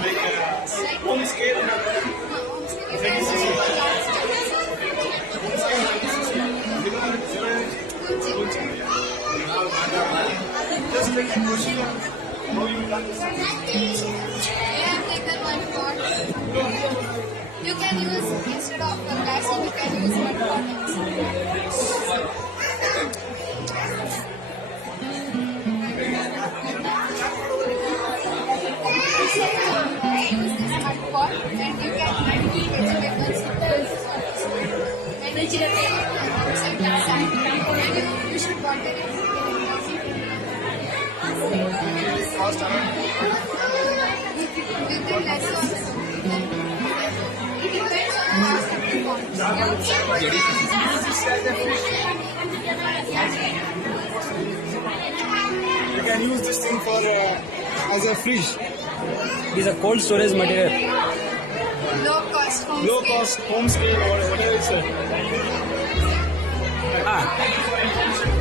home scale. Just take a question. How you done this? You can use instead of gas, you can use mud bottles. Use this mud pot and you can add vegetables and you should water it. Within less also. It depends on the cost of the You can use this thing for as a fridge. It is a cold storage material. low cost home Low scale. cost home scale or whatever it's. Ah,